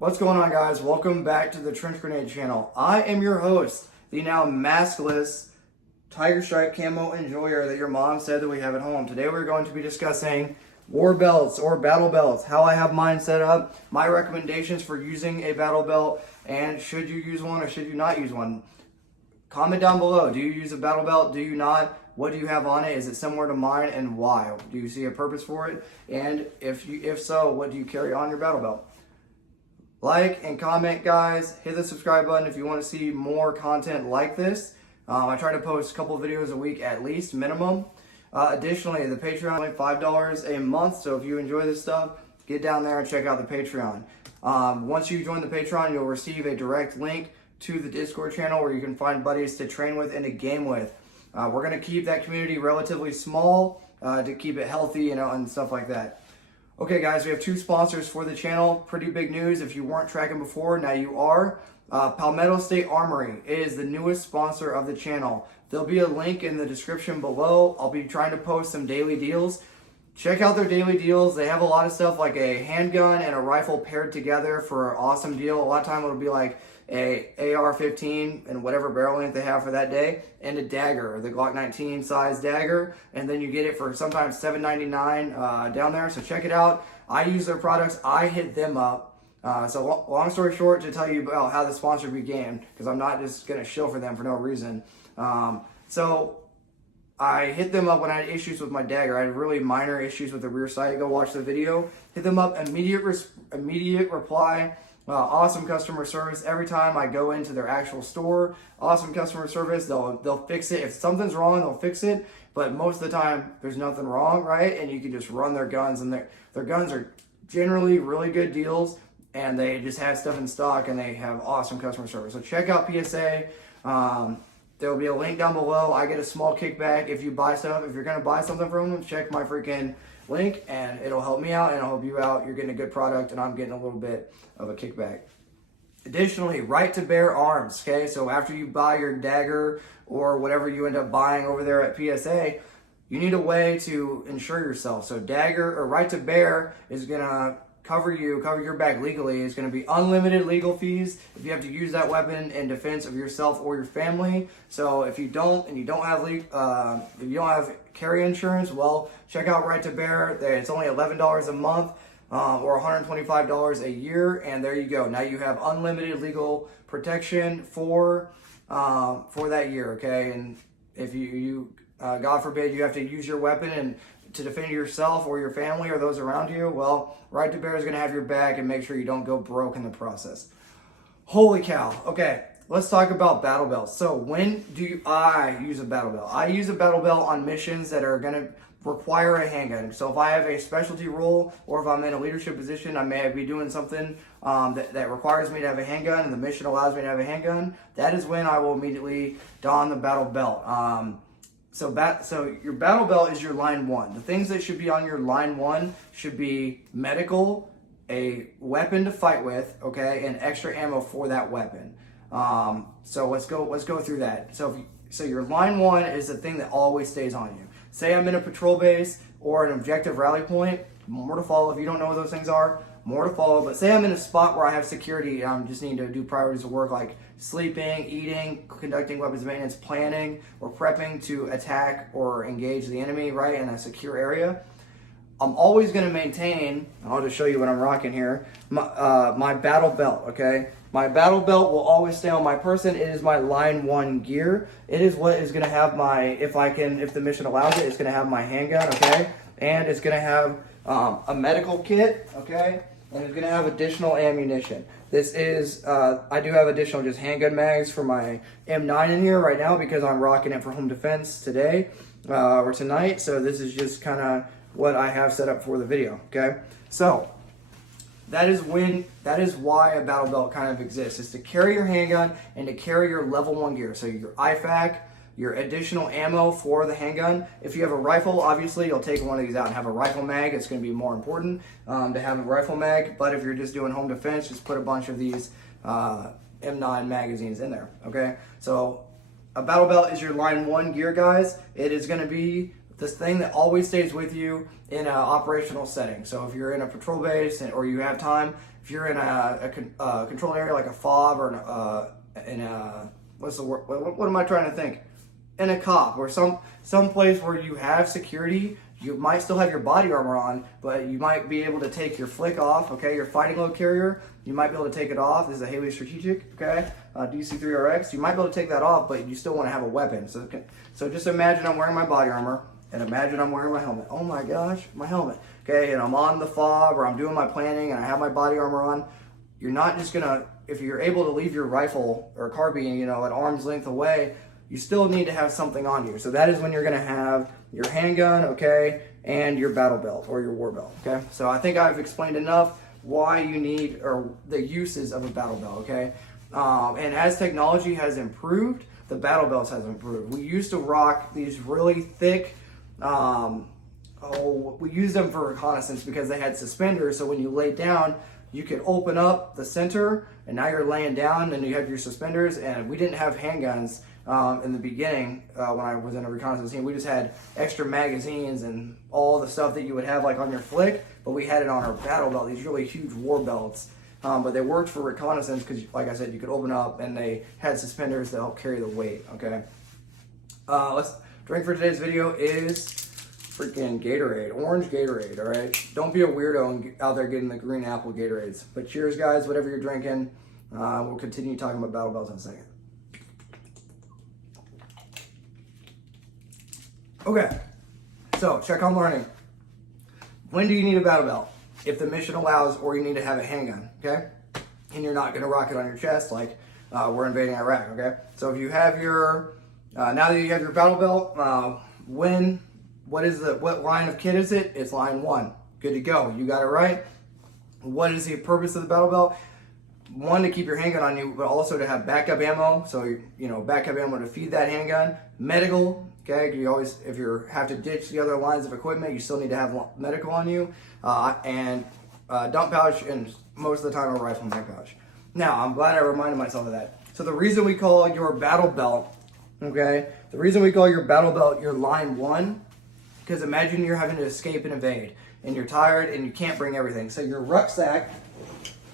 What's going on, guys? Welcome back to the Trench Grenade channel. I am your host, the now maskless Tiger Stripe Camo Enjoyer that your mom said that we have at home. Today we're going to be discussing war belts or battle belts, how I have mine set up, my recommendations for using a battle belt, and should you use one or should you not use one. Comment down below. Do you use a battle belt? Do you not? What do you have on it? Is it similar to mine, and why? Do you see a purpose for it? And if so, what do you carry on your battle belt? Like and comment, guys. Hit the subscribe button if you want to see more content like this. I try to post a couple videos a week at least, minimum. Additionally, the Patreon is only $5 a month, so if you enjoy this stuff, get down there and check out the Patreon. Once you join the Patreon, you'll receive a direct link to the Discord channel where you can find buddies to train with and to game with. We're going to keep that community relatively small to keep it healthy, and stuff like that. Okay, guys, we have two sponsors for the channel. Pretty big news. If you weren't tracking before, now you are. Palmetto State Armory is the newest sponsor of the channel. There'll be a link in the description below. I'll be trying to post some daily deals. Check out their daily deals. They have a lot of stuff like a handgun and a rifle paired together for an awesome deal. A lot of time it'll be like a AR-15 and whatever barrel length they have for that day, and a dagger, the Glock 19 size dagger, and then you get it for sometimes $7.99 down there. So check it out. I use their products. I hit them up. So long story short, to tell you about how the sponsor began, because I'm not just gonna shill for them for no reason. So I hit them up when I had issues with my dagger. I had really minor issues with the rear sight. Go watch the video. Hit them up. Immediate reply. Awesome customer service. Every time I go into their actual store, awesome customer service. They'll fix it. If something's wrong, they'll fix it. But most of the time, there's nothing wrong, right? And you can just run their guns, and their guns are generally really good deals, and they just have stuff in stock, and they have awesome customer service. So check out PSA. There'll be a link down below. I get a small kickback if you buy stuff. If you're gonna buy something from them, check my freaking link, and it'll help me out and it'll help you out. You're getting a good product, and I'm getting a little bit of a kickback. Additionally, right to bear arms. Okay, so after you buy your dagger or whatever you end up buying over there at PSA, you need a way to insure yourself. So dagger or right to bear is gonna cover your back legally. It's going to be unlimited legal fees if you have to use that weapon in defense of yourself or your family. So if you don't have carry insurance, well, check out Right to Bear. It's only $11 a month or $125 a year, and there you go. Now you have unlimited legal protection for that year. Okay, and if you God forbid you have to use your weapon and to defend yourself or your family or those around you, well, Right to Bear is going to have your back and make sure you don't go broke in the process. Holy cow. Okay, let's talk about battle belts. So when do I use a battle belt? I use a battle belt on missions that are going to require a handgun. So if I have a specialty role or if I'm in a leadership position, I may be doing something that requires me to have a handgun and the mission allows me to have a handgun. That is when I will immediately don the battle belt. So your battle belt is your line one. The things that should be on your line one should be medical, a weapon to fight with, okay, and extra ammo for that weapon. So let's go through that. So your line one is the thing that always stays on you. Say I'm in a patrol base or an objective rally point, more to follow. If you don't know what those things are, more to follow. But say I'm in a spot where I have security and I just need to do priorities of work like sleeping, eating, conducting weapons maintenance, planning, or prepping to attack or engage the enemy, right, in a secure area. I'm always going to maintain, I'll just show you what I'm rocking here, my battle belt, okay? My battle belt will always stay on my person. It is my line one gear. It is what is going to have my, if the mission allows it, it's going to have my handgun, okay? And it's going to have a medical kit, okay? And it's going to have additional ammunition. This is, I do have additional just handgun mags for my M9 in here right now because I'm rocking it for home defense today or tonight. So this is just kind of what I have set up for the video, okay? So that is why a battle belt kind of exists, is to carry your handgun and to carry your level one gear. So your IFAK, your additional ammo for the handgun. If you have a rifle, obviously you'll take one of these out and have a rifle mag. It's going to be more important to have a rifle mag. But if you're just doing home defense, just put a bunch of these M9 magazines in there. Okay, so a battle belt is your line one gear, guys. It is going to be this thing that always stays with you in an operational setting. So if you're in a patrol base or you have time, if you're in a controlled area like a fob or in a what's the word? What am I trying to think? In a cop or some place where you have security, you might still have your body armor on, but you might be able to take your flick off. Okay, your fighting load carrier, you might be able to take it off. This is a Haley Strategic. Okay, DC3RX. You might be able to take that off, but you still want to have a weapon. So just imagine I'm wearing my body armor. And imagine I'm wearing my helmet. Oh my gosh, my helmet. Okay, and I'm on the fob or I'm doing my planning and I have my body armor on. You're not just gonna, if you're able to leave your rifle or carbine, you know, at arm's length away, you still need to have something on you. So that is when you're gonna have your handgun, okay, and your battle belt or your war belt, okay? So I think I've explained enough why you need, or the uses of a battle belt, okay? And as technology has improved, the battle belts has improved. We used to rock these really thick, we used them for reconnaissance because they had suspenders, so when you lay down you could open up the center and now you're laying down and you have your suspenders. And we didn't have handguns in the beginning when I was in a reconnaissance team. We just had extra magazines and all the stuff that you would have like on your flick, but we had it on our battle belt, these really huge war belts. But they worked for reconnaissance because, like I said, you could open up and they had suspenders to help carry the weight, okay? Let's drink for today's video is freaking Gatorade, orange Gatorade, all right? Don't be a weirdo and out there getting the green apple Gatorades. But cheers, guys, whatever you're drinking. We'll continue talking about battle belts in a second. Okay, so check on learning. When do you need a battle belt? If the mission allows, or you need to have a handgun, okay? And you're not gonna rock it on your chest like we're invading Iraq, okay? So if you have your, now that you have your battle belt, what line of kit is it? It's line 1. Good to go. You got it right. What is the purpose of the battle belt? 1, to keep your handgun on you, but also to have backup ammo. So you know, backup ammo to feed that handgun. Medical. Okay, you always, if you have to ditch the other lines of equipment, you still need to have medical on you. And dump pouch, and most of the time a rifle mag pouch. Now, I'm glad I reminded myself of that. So the reason we call your battle belt, okay, the reason we call your battle belt your line 1, because imagine you're having to escape and evade, and you're tired and you can't bring everything. So your rucksack,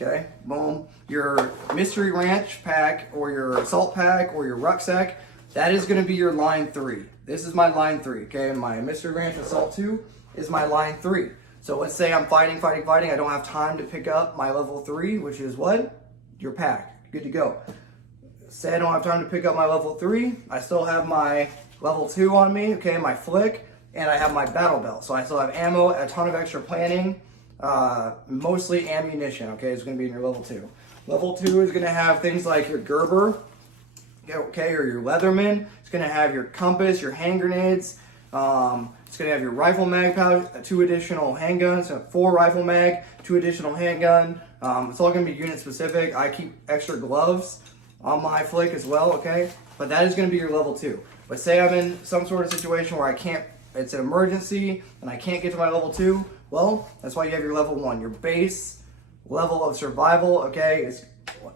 okay, boom, your Mystery Ranch pack or your assault pack or your rucksack, that is going to be your line 3. This is my line 3, okay? My Mystery Ranch Assault 2 is my line 3. So let's say I'm fighting. I don't have time to pick up my level 3, which is what? Your pack. Good to go. Say I don't have time to pick up my level 3. I still have my level 2 on me, okay, my flick, and I have my battle belt. So I still have ammo, a ton of extra planning, mostly ammunition, okay? It's going to be in your level 2. Level 2 is going to have things like your Gerber, okay, or your Leatherman. It's going to have your compass, your hand grenades. It's going to have your rifle mag pouch, 2 additional handguns, so 4 rifle mag, 2 additional handgun. It's all going to be unit specific. I keep extra gloves on my flick as well, okay? But that is going to be your level 2. But say I'm in some sort of situation where I can't, it's an emergency, and I can't get to my level 2, well, that's why you have your level 1. Your base level of survival, okay,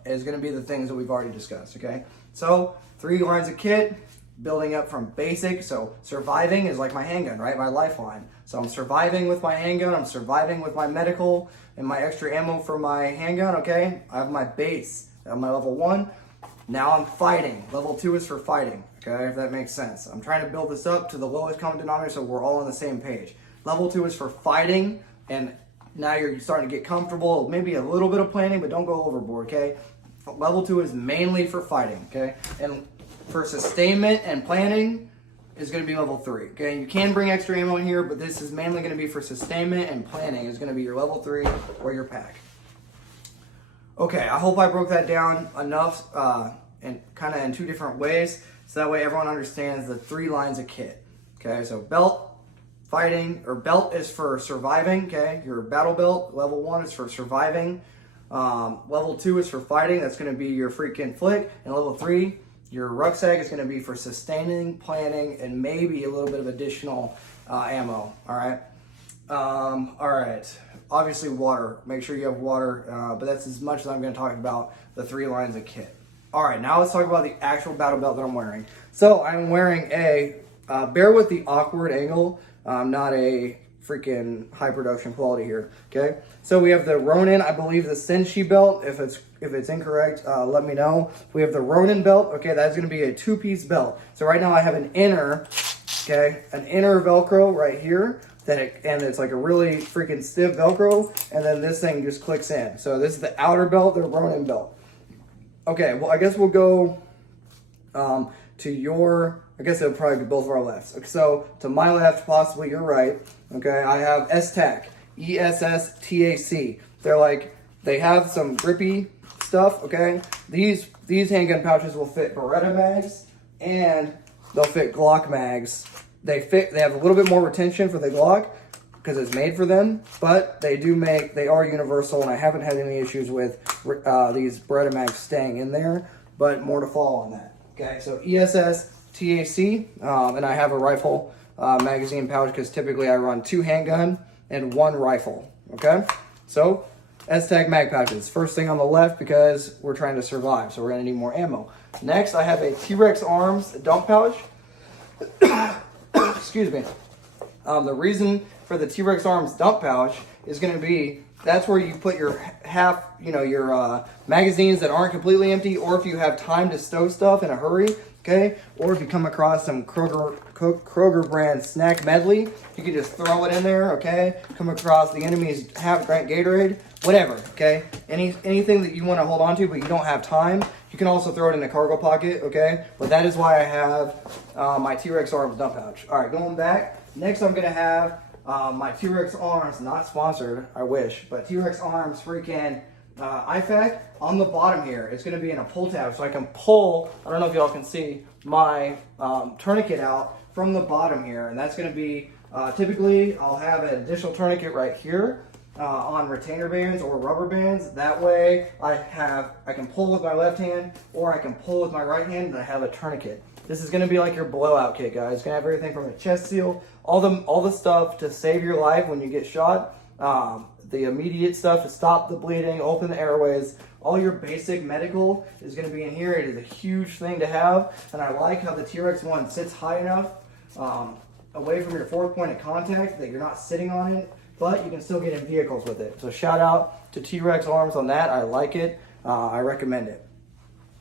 is going to be the things that we've already discussed, okay? So 3 lines of kit, building up from basic. So surviving is like my handgun, right? My lifeline. So I'm surviving with my handgun. I'm surviving with my medical and my extra ammo for my handgun, okay? I have my base. I have my level 1. Now I'm fighting. Level 2 is for fighting, okay? If that makes sense. I'm trying to build this up to the lowest common denominator so we're all on the same page. Level 2 is for fighting, and now you're starting to get comfortable. Maybe a little bit of planning, but don't go overboard, okay? Level 2 is mainly for fighting, okay? And for sustainment and planning is going to be level 3, okay? You can bring extra ammo in here, but this is mainly going to be for sustainment and planning. Is going to be your level 3 or your pack. Okay, I hope I broke that down enough and kind of in 2 different ways, so that way everyone understands the 3 lines of kit, okay? So belt, fighting, or belt is for surviving, okay? Your battle belt, level 1 is for surviving. Level 2 is for fighting. That's going to be your freaking flick. And level 3, your rucksack is going to be for sustaining, planning, and maybe a little bit of additional ammo. All right. All right. Obviously, water. Make sure you have water. But that's as much as I'm going to talk about the 3 lines of kit. All right. Now let's talk about the actual battle belt that I'm wearing. So I'm wearing a Bear with the awkward angle. Not a freaking high production quality here. Okay, so we have the Ronin, I believe the Senshi belt. If it's incorrect, let me know. We have the Ronin belt. Okay, that's going to be a 2-piece belt. So right now I have an inner, okay, an inner Velcro right here. And it's like a really freaking stiff Velcro, and then this thing just clicks in. So this is the outer belt, the Ronin belt. Okay, well, I guess we'll go to your, I guess it'll probably be both of our lefts. Okay, so to my left, possibly your right, okay, I have S-Tac, E-S-S-T-A-C. They're like, they have some grippy stuff, okay? These handgun pouches will fit Beretta mags, and they'll fit Glock mags. They have a little bit more retention for the Glock because it's made for them, but they are universal, and I haven't had any issues with these Beretta mags staying in there, but more to follow on that. Okay, so ESS TAC, and I have a rifle magazine pouch because typically I run 2 handgun and 1 rifle. Okay, so S-Tag mag pouches. First thing on the left because we're trying to survive, so we're gonna need more ammo. Next, I have a T-Rex Arms dump pouch. Excuse me. The reason for the T-Rex Arms dump pouch is going to be, that's where you put your your magazines that aren't completely empty, or if you have time to stow stuff in a hurry, okay? Or if you come across some Kroger brand snack medley, you can just throw it in there, okay? Come across the enemy's half-drink Gatorade, whatever, okay? Anything that you want to hold on to but you don't have time, you can also throw it in a cargo pocket, okay? But that is why I have my T-Rex Arms dump pouch. All right, going back. Next, I'm going to have my T-Rex Arms, not sponsored, I wish, but T-Rex Arms freaking IFAK. On the bottom here, it's going to be in a pull tab, so I can pull, I don't know if y'all can see, my tourniquet out from the bottom here, and that's going to be, typically, I'll have an additional tourniquet right here on retainer bands or rubber bands. That way, I can pull with my left hand, or I can pull with my right hand, and I have a tourniquet. This is going to be like your blowout kit, guys. It's going to have everything from a chest seal, all the stuff to save your life when you get shot, the immediate stuff to stop the bleeding, open the airways. All your basic medical is going to be in here. It is a huge thing to have, and I like how the T-Rex one sits high enough away from your 4th point of contact that you're not sitting on it, but you can still get in vehicles with it. So shout out to T-Rex Arms on that. I like it. I recommend it.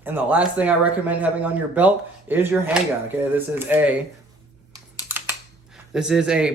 And the last thing I recommend having on your belt is your handgun. Okay, this is a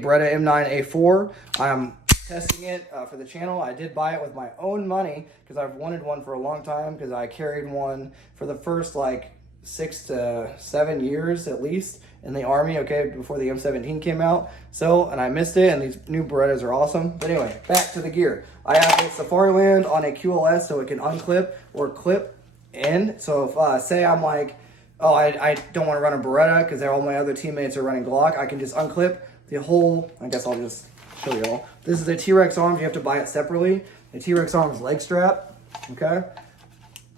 Beretta M9A4. I'm testing it for the channel. I did buy it with my own money because I've wanted one for a long time, because I carried one for the first like 6 to 7 years at least in the Army, okay, before the M17 came out. So, and I missed it, and these new Berettas are awesome. But anyway, back to the gear. I have a Safariland on a QLS so it can unclip or clip in. So if say I'm like, oh, I don't want to run a Beretta because all my other teammates are running Glock, I can just unclip the whole, I guess I'll just show you all. This is a T-Rex Arms. You have to buy it separately. The T-Rex Arms leg strap, okay?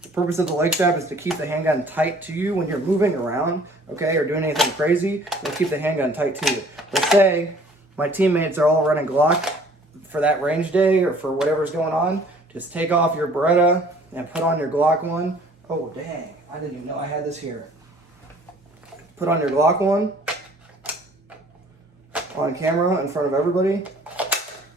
The purpose of the leg strap is to keep the handgun tight to you when you're moving around, okay, or doing anything crazy. It'll keep the handgun tight to you. But say my teammates are all running Glock for that range day or for whatever's going on, just take off your Beretta and put on your Glock one. Oh, dang. I didn't even know I had this here. Put on your Glock one on camera in front of everybody,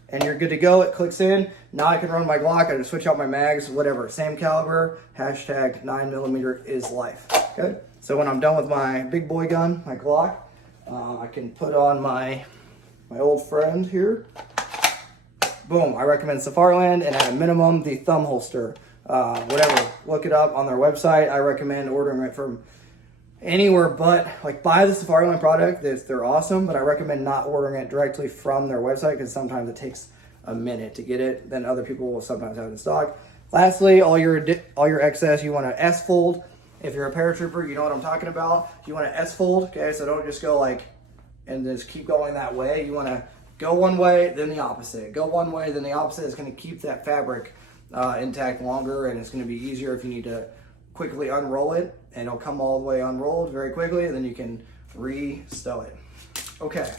and you're good to go. It clicks in. Now I can run my Glock. I just switch out my mags, whatever. Same caliber, hashtag 9mm is life. Okay? So when I'm done with my big boy gun, my Glock, I can put on my old friend here. Boom. I recommend Safariland, and at a minimum, the thumb holster. Whatever, look it up on their website. I recommend ordering it from anywhere but, like, buy the Safariland product. They're awesome, but I recommend not ordering it directly from their website because sometimes it takes a minute to get it. Then other people will sometimes have it in stock. Lastly, all your excess, you want to S-fold. If you're a paratrooper, you know what I'm talking about. You want to S-fold, okay? So don't just go like, and just keep going that way. You want to go one way, then the opposite. Go one way, then the opposite. It's going to keep that fabric intact longer, and it's going to be easier if you need to quickly unroll it, and it'll come all the way unrolled very quickly, and then you can re-stow it. Okay,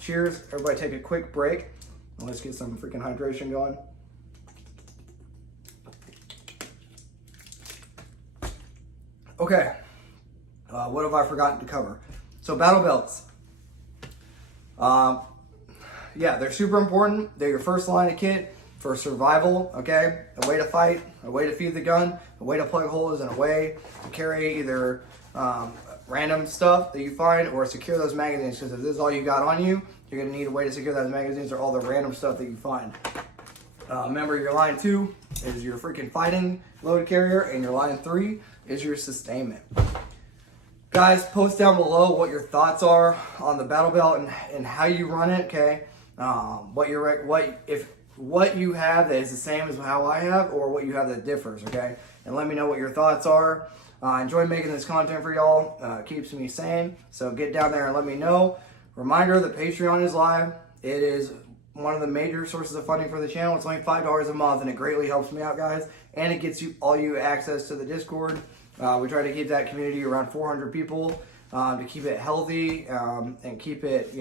cheers. Everybody take a quick break, and let's get some freaking hydration going. Okay, what have I forgotten to cover? So battle belts. Yeah, they're super important. They're your first line of kit for survival, okay? A way to fight, a way to feed the gun, a way to plug holes, and a way to carry either random stuff that you find or secure those magazines, because if this is all you got on you, you're gonna need a way to secure those magazines or all the random stuff that you find. Remember, your line 2 is your freaking fighting load carrier, and your line 3 is your sustainment. Guys, post down below what your thoughts are on the battle belt and how you run it, okay? What you have that is the same as how I have, or what you have that differs, okay? And let me know what your thoughts are. I enjoy making this content for y'all. Keeps me sane. So get down there and let me know. Reminder, the Patreon is live. It is one of the major sources of funding for the channel. It's only $5 a month, and it greatly helps me out, guys. And it gets you access to the Discord. We try to keep that community around 400 people to keep it healthy and keep it,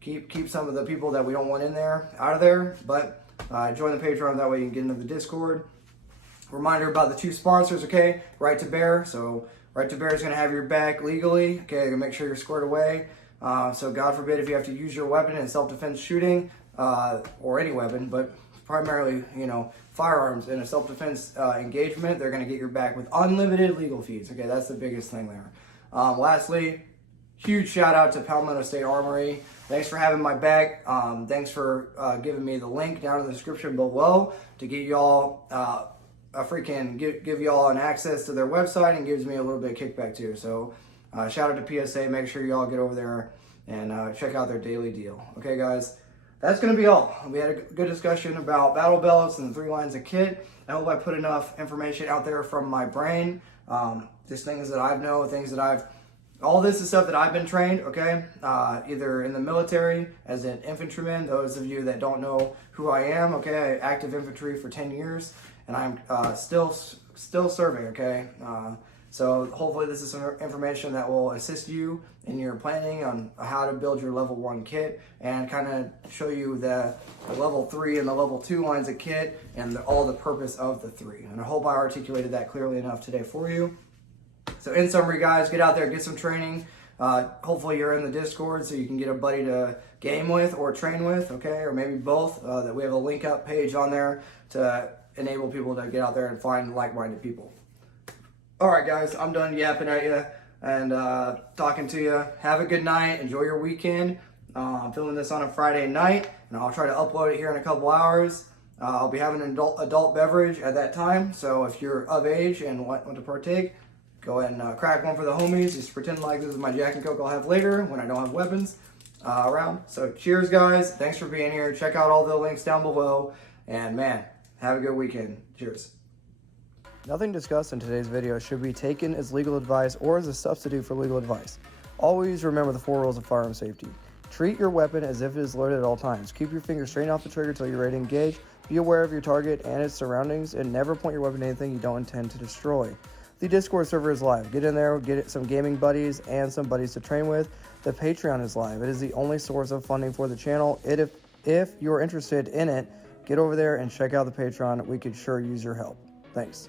keep some of the people that we don't want in there out of there. But join the Patreon, that way you can get into the Discord. Reminder about the 2 sponsors, okay? Right to Bear. So Right to Bear is going to have your back legally, okay? Make sure you're squared away. So God forbid if you have to use your weapon in self-defense shooting or any weapon, but primarily, firearms in a self-defense engagement, they're going to get your back with unlimited legal fees. Okay, that's the biggest thing there. Lastly, huge shout out to Palmetto State Armory. Thanks for having my back. Thanks for giving me the link down in the description below to get y'all give y'all an access to their website, and gives me a little bit of kickback too. So shout out to PSA. Make sure y'all get over there and check out their daily deal. Okay, guys. That's going to be all. We had a good discussion about battle belts and the 3 lines of kit. I hope I put enough information out there from my brain. Just things that all this is stuff that I've been trained, okay? Either in the military as an infantryman. Those of you that don't know who I am, okay? I active infantry for 10 years, and I'm still serving, okay? So hopefully this is some information that will assist you in your planning on how to build your level 1 kit, and kind of show you the level 3 and the level 2 lines of kit and all the purpose of the 3. And I hope I articulated that clearly enough today for you. So in summary, guys, get out there, get some training. Hopefully you're in the Discord so you can get a buddy to game with or train with, okay? Or maybe both. That we have a link up page on there to enable people to get out there and find like-minded people. All right, guys, I'm done yapping at you and talking to you. Have a good night. Enjoy your weekend. I'm filming this on a Friday night, and I'll try to upload it here in a couple hours. I'll be having an adult beverage at that time, so if you're of age and want to partake, go ahead and crack one for the homies. Just pretend like this is my Jack and Coke I'll have later when I don't have weapons around. So cheers, guys. Thanks for being here. Check out all the links down below. And, man, have a good weekend. Cheers. Nothing discussed in today's video should be taken as legal advice or as a substitute for legal advice. Always remember the 4 rules of firearm safety. Treat your weapon as if it is loaded at all times. Keep your finger straight off the trigger until you're ready to engage. Be aware of your target and its surroundings, and never point your weapon at anything you don't intend to destroy. The Discord server is live. Get in there, get some gaming buddies and some buddies to train with. The Patreon is live. It is the only source of funding for the channel. If you're interested in it, get over there and check out the Patreon. We could sure use your help. Thanks.